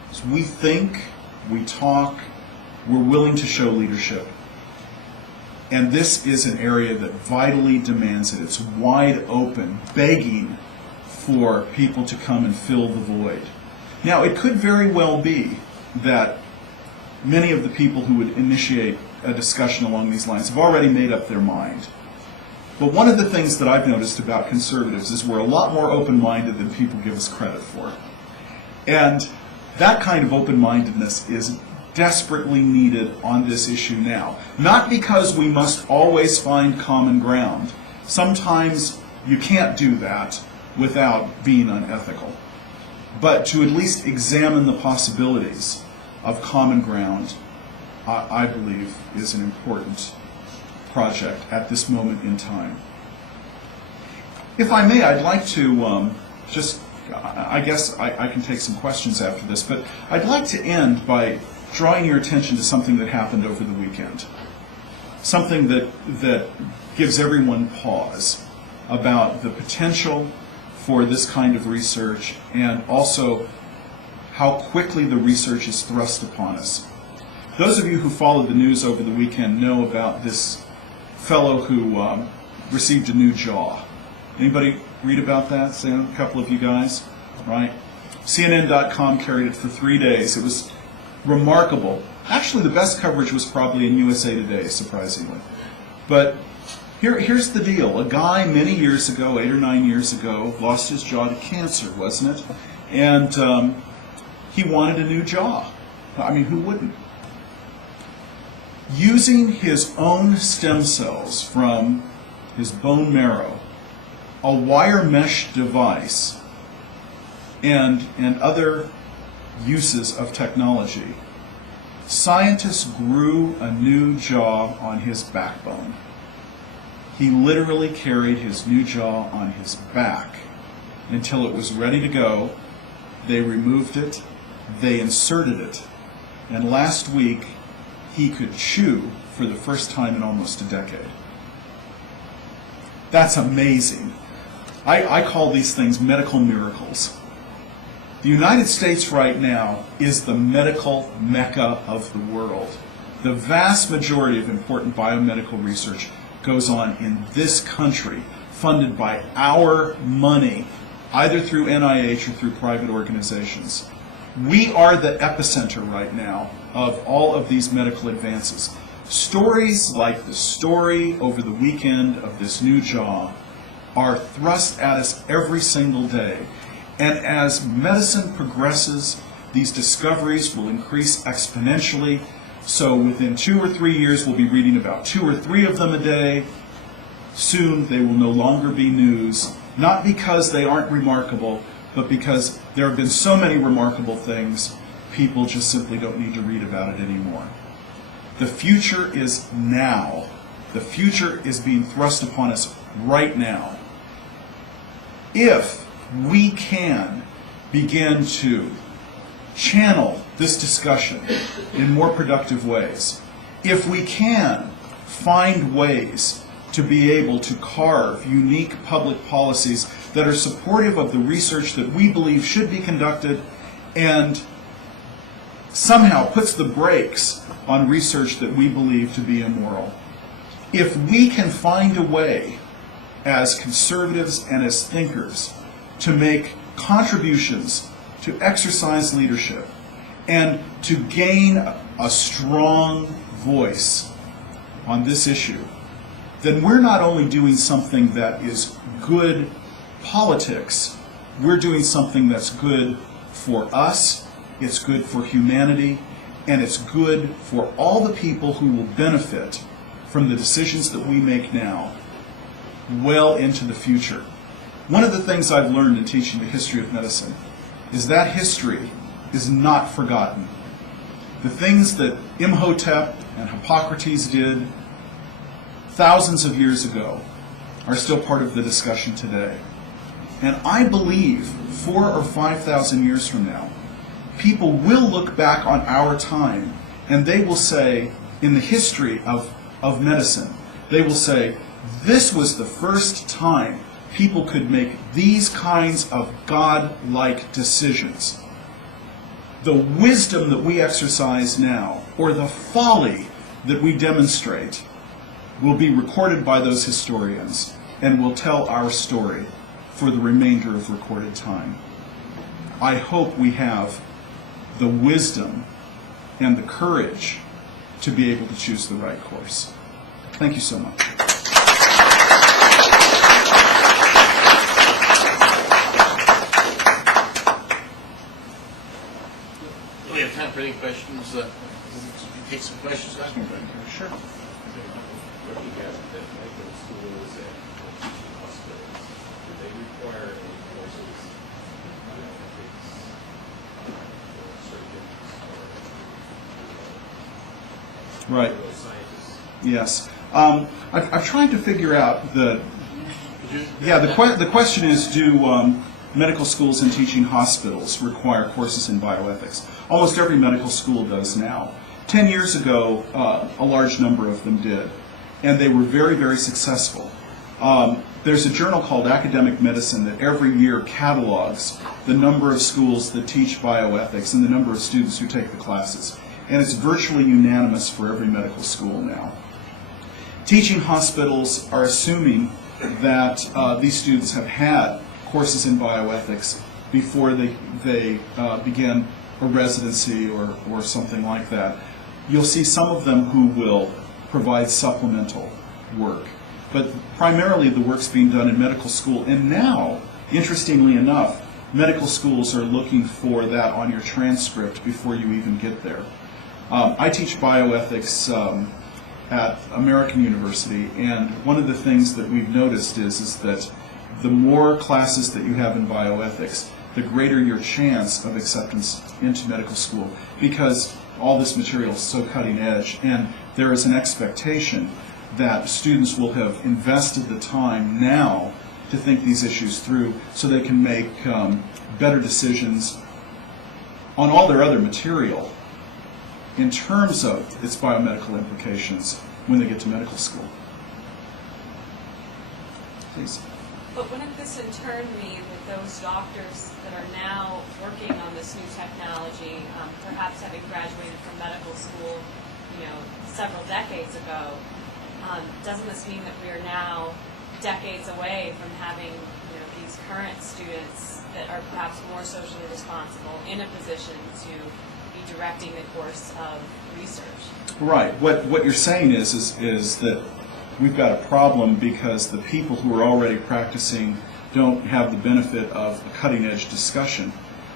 is we think, we talk, we're willing to show leadership. And this is an area that vitally demands it. It's wide open, begging for people to come and fill the void. Now, it could very well be that many of the people who would initiate a discussion along these lines have already made up their mind. But one of the things that I've noticed about conservatives is we're a lot more open-minded than people give us credit for. And that kind of open-mindedness is desperately needed on this issue now. Not because we must always find common ground. Sometimes you can't do that without being unethical. But to at least examine the possibilities of common ground, I believe, is an important project at this moment in time. If I may, I'd like to I guess I can take some questions after this, but I'd like to end by drawing your attention to something that happened over the weekend. Something that gives everyone pause about the potential for this kind of research and also how quickly the research is thrust upon us. Those of you who followed the news over the weekend know about this fellow who received a new jaw. Anybody read about that? Say a couple of you guys, right? CNN.com carried it for 3 days. It was remarkable. Actually, the best coverage was probably in USA Today, surprisingly. But here's the deal. A guy many years ago, 8 or 9 years ago, lost his jaw to cancer, wasn't it? And he wanted a new jaw. I mean, who wouldn't? Using his own stem cells from his bone marrow, a wire mesh device, and other uses of technology, scientists grew a new jaw on his backbone. He literally carried his new jaw on his back until it was ready to go. They removed it, they inserted it. And last week, he could chew for the first time in almost a decade. That's amazing. I call these things medical miracles. The United States right now is the medical mecca of the world. The vast majority of important biomedical research goes on in this country, funded by our money, either through NIH or through private organizations. We are the epicenter right now of all of these medical advances. Stories like the story over the weekend of this new jaw are thrust at us every single day. And as medicine progresses, these discoveries will increase exponentially. So within 2 or 3 years, we'll be reading about 2 or 3 of them a day. Soon they will no longer be news, not because they aren't remarkable, but because there have been so many remarkable things, people just simply don't need to read about it anymore. The future is now. The future is being thrust upon us right now. If we can begin to channel this discussion in more productive ways, if we can find ways to be able to carve unique public policies that are supportive of the research that we believe should be conducted and somehow puts the brakes on research that we believe to be immoral. If we can find a way as conservatives and as thinkers to make contributions, to exercise leadership, and to gain a strong voice on this issue, then we're not only doing something that is good politics, we're doing something that's good for us, it's good for humanity, and it's good for all the people who will benefit from the decisions that we make now well into the future. One of the things I've learned in teaching the history of medicine is that history is not forgotten. The things that Imhotep and Hippocrates did thousands of years ago are still part of the discussion today. And I believe 4,000 or 5,000 years from now, people will look back on our time and they will say, in the history of medicine, they will say, this was the first time people could make these kinds of God-like decisions. The wisdom that we exercise now, or the folly that we demonstrate, will be recorded by those historians and will tell our story for the remainder of recorded time. I hope we have the wisdom and the courage to be able to choose the right course. Thank you so much. Do we have time for any questions? Take some questions now? Sure. Looking at the medical schools and hospitals, do they require any courses in bioethics for surgeons or Right. scientists? Yes. I'm trying to figure out the question is, do medical schools and teaching hospitals require courses in bioethics? Almost every medical school does now. 10 years ago, a large number of them did, and they were very, very successful. There's a journal called Academic Medicine that every year catalogs the number of schools that teach bioethics and the number of students who take the classes. And it's virtually unanimous for every medical school now. Teaching hospitals are assuming that these students have had courses in bioethics before they begin a residency or something like that. You'll see some of them who will provide supplemental work. But primarily the work's being done in medical school. And now, interestingly enough, medical schools are looking for that on your transcript before you even get there. I teach bioethics at American University, and one of the things that we've noticed is that the more classes that you have in bioethics, the greater your chance of acceptance into medical school, because all this material is so cutting edge, and there is an expectation that students will have invested the time now to think these issues through so they can make better decisions on all their other material in terms of its biomedical implications when they get to medical school. Please. But wouldn't this in turn mean that those doctors that are now working on this new technology, perhaps having graduated from medical school, several decades ago, doesn't this mean that we are now decades away from having, these current students that are perhaps more socially responsible in a position to be directing the course of research? Right. What you're saying is that we've got a problem because the people who are already practicing don't have the benefit of a cutting-edge discussion.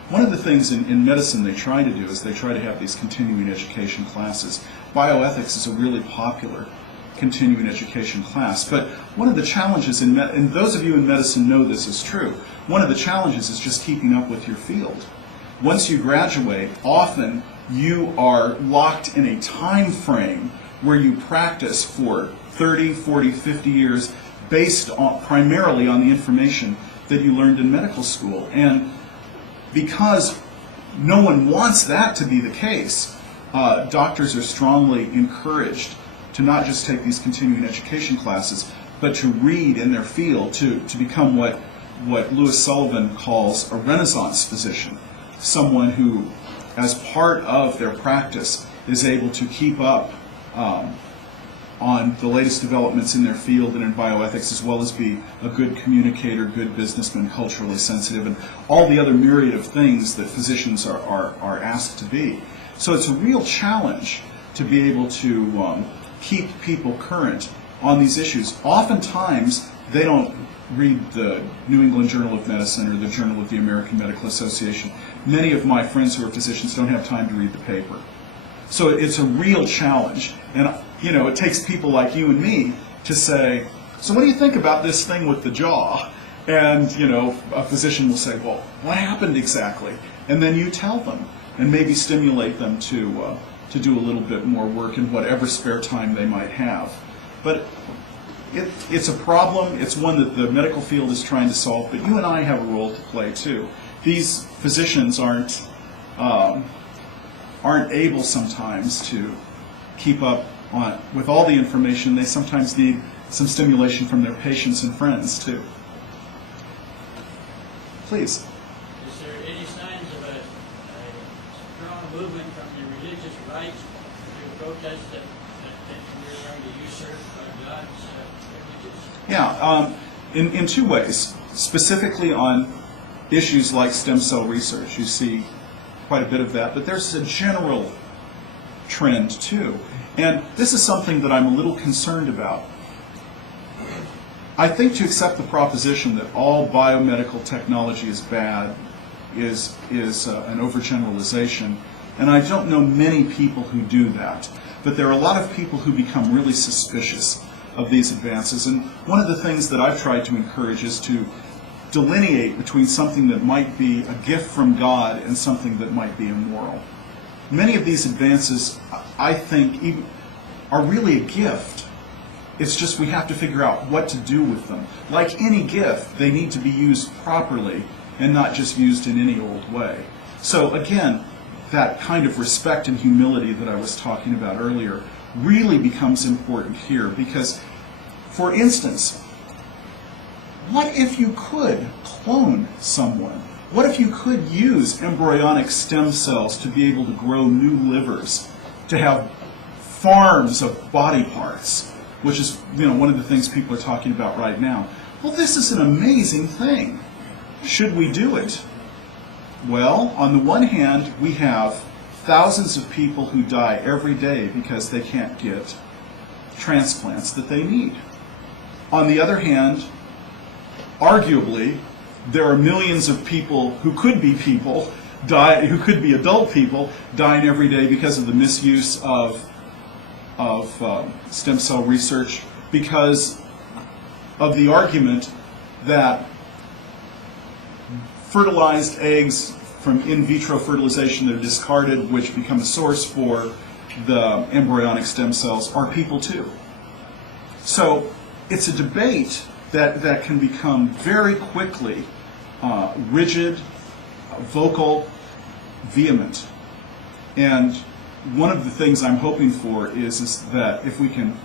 One of the things in medicine they try to do is they try to have these continuing education classes. Bioethics is a really popular continuing education class, but one of the challenges and those of you in medicine know this is true, one of the challenges is just keeping up with your field. Once you graduate, often you are locked in a time frame where you practice for 30, 40, 50 years based primarily on the information that you learned in medical school. And because no one wants that to be the case, doctors are strongly encouraged to not just take these continuing education classes, but to read in their field, to become what Louis Sullivan calls a Renaissance physician, someone who, as part of their practice, is able to keep up on the latest developments in their field and in bioethics, as well as be a good communicator, good businessman, culturally sensitive, and all the other myriad of things that physicians are asked to be. So it's a real challenge to be able to keep people current on these issues. Oftentimes, they don't read the New England Journal of Medicine or the Journal of the American Medical Association. Many of my friends who are physicians don't have time to read the paper. So it's a real challenge. And it takes people like you and me to say, so what do you think about this thing with the jaw? And a physician will say, well, what happened exactly? And then you tell them and maybe stimulate them to do a little bit more work in whatever spare time they might have. But it's a problem. It's one that the medical field is trying to solve, but you and I have a role to play too. These physicians aren't able sometimes to keep up with all the information. They sometimes need some stimulation from their patients and friends too. Please. Is there any signs of a strong movement from the religious right to protest that we're trying to usurp God's privileges? Yeah, in two ways. Specifically on issues like stem cell research, you see quite a bit of that, but there's a general trend too. And this is something that I'm a little concerned about. I think to accept the proposition that all biomedical technology is bad is an overgeneralization, and I don't know many people who do that. But there are a lot of people who become really suspicious of these advances, and one of the things that I've tried to encourage is to delineate between something that might be a gift from God and something that might be immoral. Many of these advances, I think, are really a gift. It's just we have to figure out what to do with them. Like any gift, they need to be used properly and not just used in any old way. So again, that kind of respect and humility that I was talking about earlier really becomes important here because, for instance, what if you could clone someone? What if you could use embryonic stem cells to be able to grow new livers, to have farms of body parts, which is one of the things people are talking about right now? Well, this is an amazing thing. Should we do it? Well, on the one hand, we have thousands of people who die every day because they can't get transplants that they need. On the other hand, arguably, there are millions of people who could be adult people, dying every day because of the misuse of stem cell research, because of the argument that fertilized eggs from in vitro fertilization that are discarded, which become a source for the embryonic stem cells, are people too. So it's a debate that can become very quickly rigid, vocal, vehement. And one of the things I'm hoping for is that if we can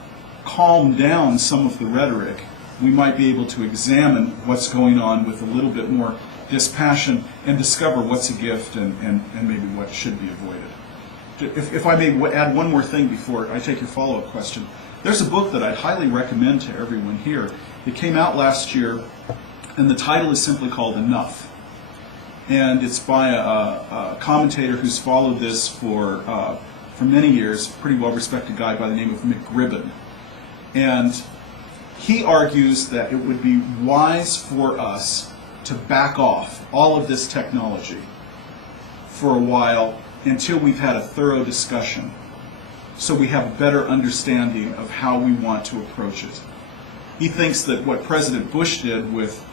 calm down some of the rhetoric, we might be able to examine what's going on with a little bit more dispassion and discover what's a gift and maybe what should be avoided. If I may add one more thing before I take your follow-up question. There's a book that I'd highly recommend to everyone here. It came out last year, and the title is simply called Enough. And it's by a commentator who's followed this for many years, a pretty well-respected guy by the name of McGribbon. And he argues that it would be wise for us to back off all of this technology for a while until we've had a thorough discussion, so we have a better understanding of how we want to approach it. He thinks that what President Bush did with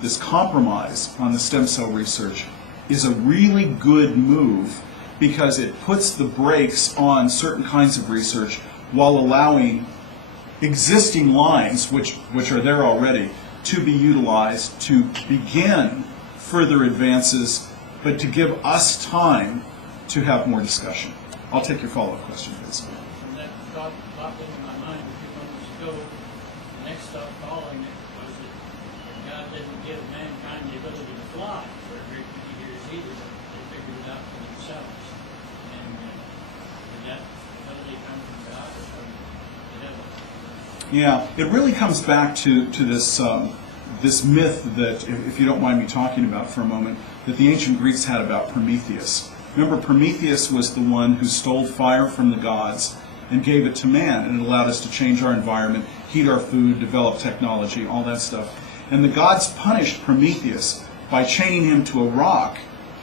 this compromise on the stem cell research is a really good move, because it puts the brakes on certain kinds of research while allowing existing lines, which are there already, to be utilized to begin further advances, but to give us time to have more discussion. I'll take your follow-up question, please. And that thought popped into my mind a few moments ago. The next thought following it was that God didn't give mankind the ability to fly for a great many years either. They figured it out for themselves. And did that ability come from God or from the devil? Yeah, it really comes back to this this myth that, if you don't mind me talking about for a moment, that the ancient Greeks had about Prometheus. Remember, Prometheus was the one who stole fire from the gods and gave it to man, and it allowed us to change our environment, heat our food, develop technology, all that stuff. And the gods punished Prometheus by chaining him to a rock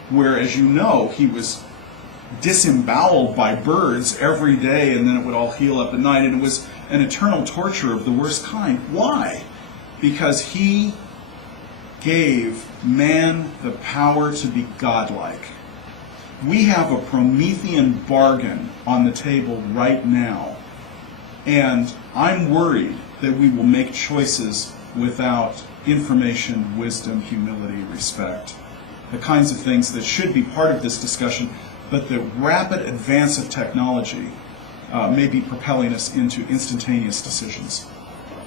where, as you know, he was disemboweled by birds every day, and then it would all heal up at night, and it was an eternal torture of the worst kind. Why? Because he gave man the power to be godlike. We have a Promethean bargain on the table right now, and I'm worried that we will make choices without information, wisdom, humility, respect, the kinds of things that should be part of this discussion, but the rapid advance of technology may be propelling us into instantaneous decisions.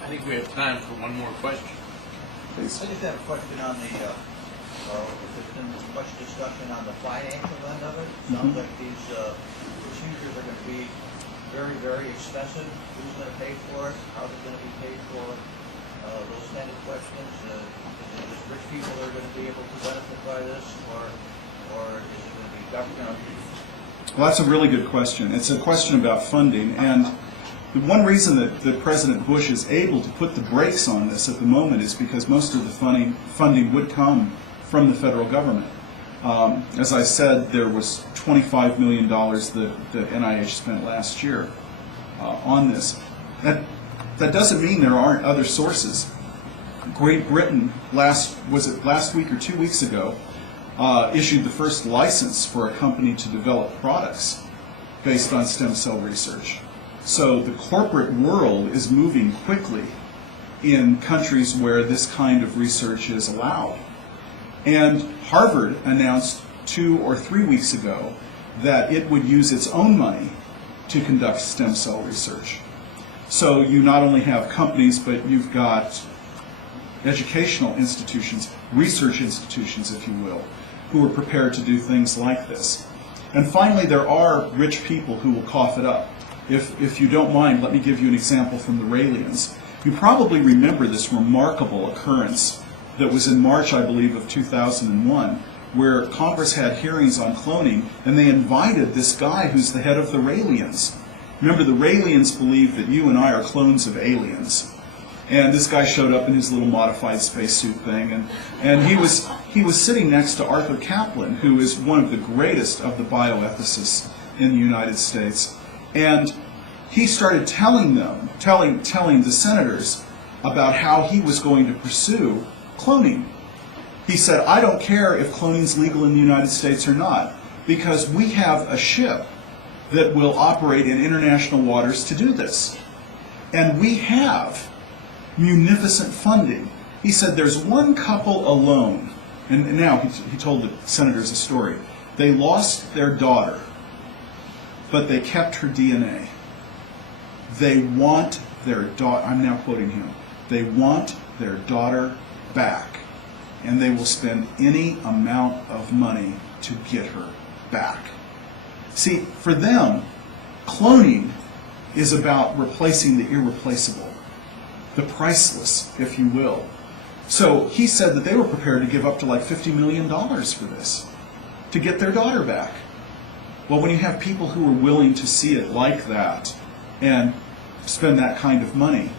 I think we have time for one more question. Please. I just have a question on the, there's been much discussion on the financial end of it. Sounds like these procedures are going to be very, very expensive. Who's going to pay for it? How's it going to be paid for? Those kind of questions. Is it just rich people that are going to be able to benefit by this, or is it going to be government? Well, that's a really good question. It's a question about funding, and the one reason that President Bush is able to put the brakes on this at the moment is because most of the funding would come from the federal government. As I said, there was $25 million that NIH spent last year on this. That doesn't mean there aren't other sources. Great Britain, last week or 2 weeks ago, issued the first license for a company to develop products based on stem cell research. So the corporate world is moving quickly in countries where this kind of research is allowed. And Harvard announced 2 or 3 weeks ago that it would use its own money to conduct stem cell research. So you not only have companies, but you've got educational institutions, research institutions, if you will, who are prepared to do things like this. And finally, there are rich people who will cough it up. If you don't mind, let me give you an example from the Raelians. You probably remember this remarkable occurrence that was in March, I believe, of 2001, where Congress had hearings on cloning, and they invited this guy who's the head of the Raelians. Remember, the Raelians believe that you and I are clones of aliens. And this guy showed up in his little modified spacesuit thing, and he was sitting next to Arthur Caplan, who is one of the greatest of the bioethicists in the United States. And he started telling the senators about how he was going to pursue cloning. He said, I don't care if cloning's legal in the United States or not, because we have a ship that will operate in international waters to do this. And we have munificent funding. He said there's one couple alone, and now he told the senators a story. They lost their daughter, but they kept her DNA. They want their daughter, I'm now quoting him, they want their daughter back, and they will spend any amount of money to get her back. See, for them, cloning is about replacing the irreplaceable, the priceless, if you will. So he said that they were prepared to give up to like $50 million for this, to get their daughter back. Well, when you have people who are willing to see it like that and spend that kind of money,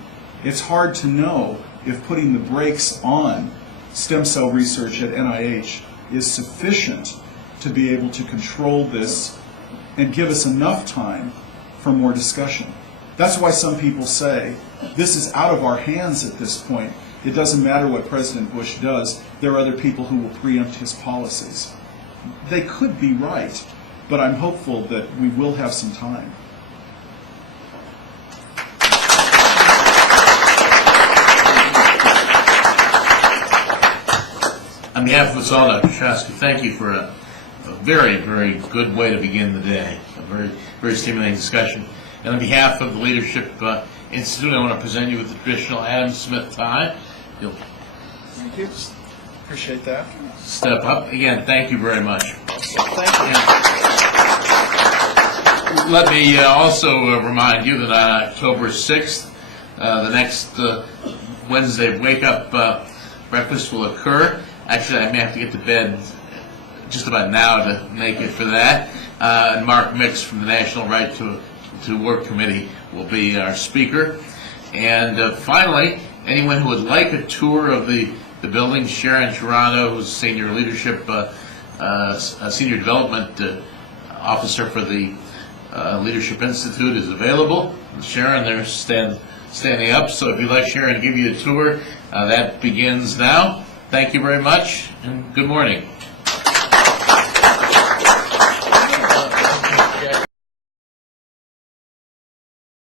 it's hard to know if putting the brakes on stem cell research at NIH is sufficient to be able to control this and give us enough time for more discussion. That's why some people say this is out of our hands at this point. It doesn't matter what President Bush does. There are other people who will preempt his policies. They could be right, but I'm hopeful that we will have some time. On behalf of us all, Dr. Shosky, thank you for a very, very good way to begin the day, a very, very stimulating discussion. And on behalf of the Leadership Institute, I want to present you with the traditional Adam Smith tie. You'll Thank you. Appreciate that. step up. Again, thank you very much. Thank you. Let me also remind you that on October 6th, the next Wednesday wake-up breakfast will occur. Actually, I may have to get to bed just about now to make it for that. And Mark Mix from the National Right to Work Committee will be our speaker. And finally, anyone who would like a tour of the building, Sharon Toronto, who's Senior Leadership, Senior Development Officer for the Leadership Institute, is available. Sharon, they're standing up, so if you'd like Sharon to give you a tour, that begins now. Thank you very much, and good morning.